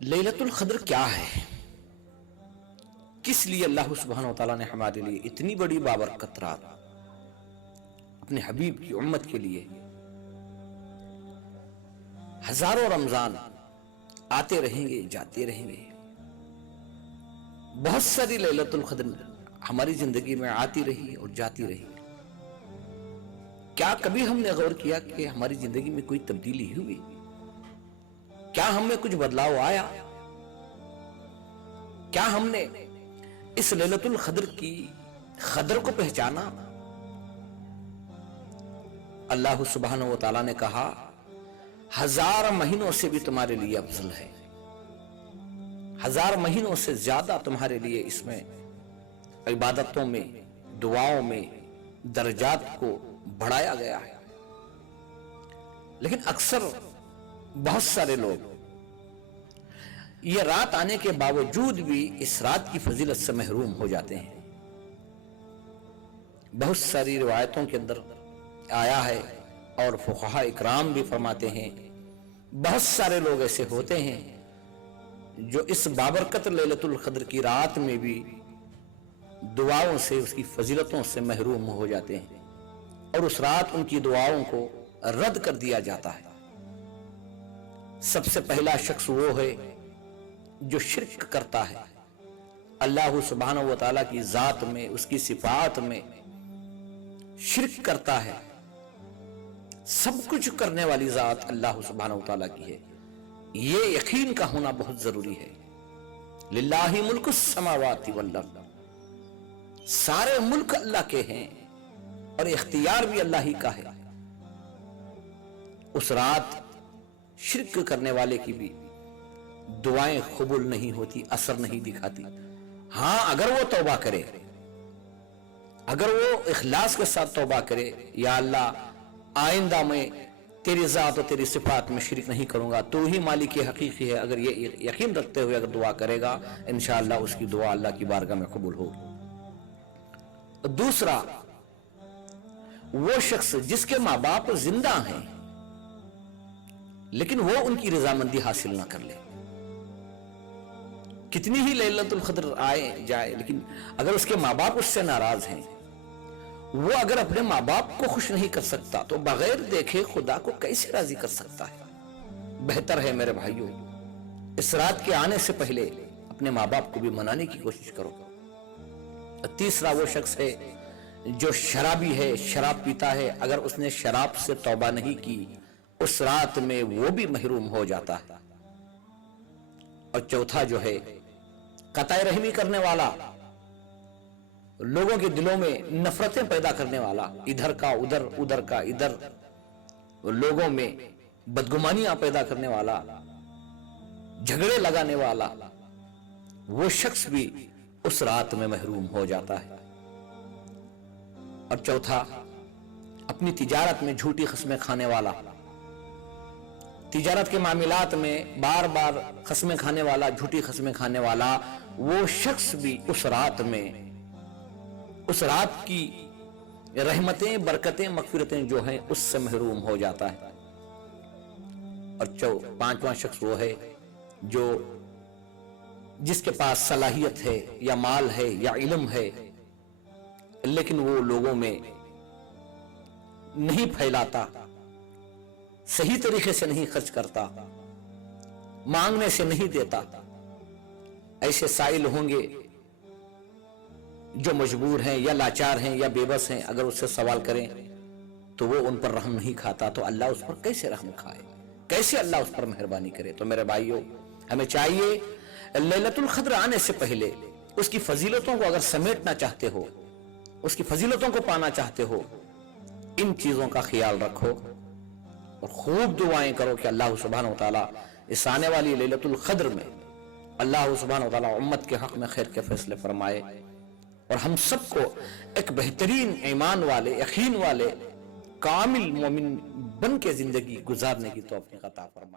لیلۃ القدر کیا ہے؟ کس لیے اللہ سبحانہ و تعالیٰ نے ہمارے لیے اتنی بڑی بابرکت رات اپنے حبیب کی امت کے لیے ہزاروں رمضان آتے رہیں گے جاتے رہیں گے، بہت ساری لیلۃ القدر ہماری زندگی میں آتی رہی اور جاتی رہی۔ کیا کبھی ہم نے غور کیا کہ ہماری زندگی میں کوئی تبدیلی ہوئی؟ کیا ہم میں کچھ بدلاؤ آیا؟ کیا ہم نے اس لیلۃ القدر کی قدر کو پہچانا؟ اللہ سبحانہ و تعالیٰ نے کہا 1000 مہینوں سے بھی تمہارے لیے افضل ہے، 1000 مہینوں سے زیادہ تمہارے لیے اس میں عبادتوں میں، دعاؤں میں درجات کو بڑھایا گیا ہے۔ لیکن اکثر بہت سارے لوگ یہ رات آنے کے باوجود بھی اس رات کی فضیلت سے محروم ہو جاتے ہیں۔ بہت ساری روایتوں کے اندر آیا ہے اور فقہاء اکرام بھی فرماتے ہیں، بہت سارے لوگ ایسے ہوتے ہیں جو اس بابرکت لیلۃ القدر کی رات میں بھی دعاؤں سے، اس کی فضیلتوں سے محروم ہو جاتے ہیں، اور اس رات ان کی دعاؤں کو رد کر دیا جاتا ہے۔ سب سے پہلا شخص وہ ہے جو شرک کرتا ہے اللہ سبحانہ و تعالیٰ کی ذات میں، اس کی صفات میں شرک کرتا ہے۔ سب کچھ کرنے والی ذات اللہ سبحانہ و تعالیٰ کی ہے، یہ یقین کا ہونا بہت ضروری ہے۔ للہ ملک السماوات والارض، سارے ملک اللہ کے ہیں اور اختیار بھی اللہ ہی کا ہے۔ اس رات شرک کرنے والے کی بھی دعائیں قبول نہیں ہوتی، اثر نہیں دکھاتی۔ ہاں، اگر وہ توبہ کرے، اگر وہ اخلاص کے ساتھ توبہ کرے، یا اللہ آئندہ میں تیری ذات اور تیری صفات میں شرک نہیں کروں گا، تو ہی مالک حقیقی ہے، اگر یہ یقین رکھتے ہوئے اگر دعا کرے گا، انشاءاللہ اس کی دعا اللہ کی بارگاہ میں قبول ہوگی۔ دوسرا، وہ شخص جس کے ماں باپ زندہ ہیں لیکن وہ ان کی رضامندی حاصل نہ کر لے۔ کتنی ہی لیلۃ القدر آئے جائے، لیکن اگر اس کے ماں باپ اس سے ناراض ہیں، وہ اگر اپنے ماں باپ کو خوش نہیں کر سکتا تو بغیر دیکھے خدا کو کیسے راضی کر سکتا ہے؟ بہتر ہے میرے بھائیوں، اس رات کے آنے سے پہلے اپنے ماں باپ کو بھی منانے کی کوشش کرو۔ تیسرا، وہ شخص ہے جو شرابی ہے، شراب پیتا ہے، اگر اس نے شراب سے توبہ نہیں کی، اس رات میں وہ بھی محروم ہو جاتا ہے۔ اور چوتھا جو ہے قطع رحمی کرنے والا، لوگوں کے دلوں میں نفرتیں پیدا کرنے والا، ادھر کا ادھر، ادھر کا ادھر، لوگوں میں بدگمانیاں پیدا کرنے والا، جھگڑے لگانے والا، وہ شخص بھی اس رات میں محروم ہو جاتا ہے۔ اور چوتھا، اپنی تجارت میں جھوٹی قسمیں کھانے والا، تجارت کے معاملات میں بار بار قسمیں کھانے والا، جھوٹی قسمیں کھانے والا، وہ شخص بھی اس رات میں، اس رات کی رحمتیں، برکتیں، مغفرتیں جو ہیں اس سے محروم ہو جاتا ہے۔ اور پانچواں شخص وہ ہے جو جس کے پاس صلاحیت ہے یا مال ہے یا علم ہے، لیکن وہ لوگوں میں نہیں پھیلاتا، صحیح طریقے سے نہیں خرچ کرتا، مانگنے سے نہیں دیتا۔ ایسے سائل ہوں گے جو مجبور ہیں یا لاچار ہیں یا بے بس ہیں، اگر اس سے سوال کریں تو وہ ان پر رحم نہیں کھاتا، تو اللہ اس پر کیسے رحم کھائے، کیسے اللہ اس پر مہربانی کرے؟ تو میرے بھائیوں، ہمیں چاہیے لیلۃ القدر آنے سے پہلے اس کی فضیلتوں کو اگر سمیٹنا چاہتے ہو، اس کی فضیلتوں کو پانا چاہتے ہو، ان چیزوں کا خیال رکھو اور خوب دعائیں کرو کہ اللہ سبحانہ و تعالیٰ اس آنے والی لیلۃ القدر میں اللہ سبحانہ و تعالیٰ امت کے حق میں خیر کے فیصلے فرمائے، اور ہم سب کو ایک بہترین ایمان والے، یقین والے، کامل مومن بن کے زندگی گزارنے کی توفیق عطا فرمائے۔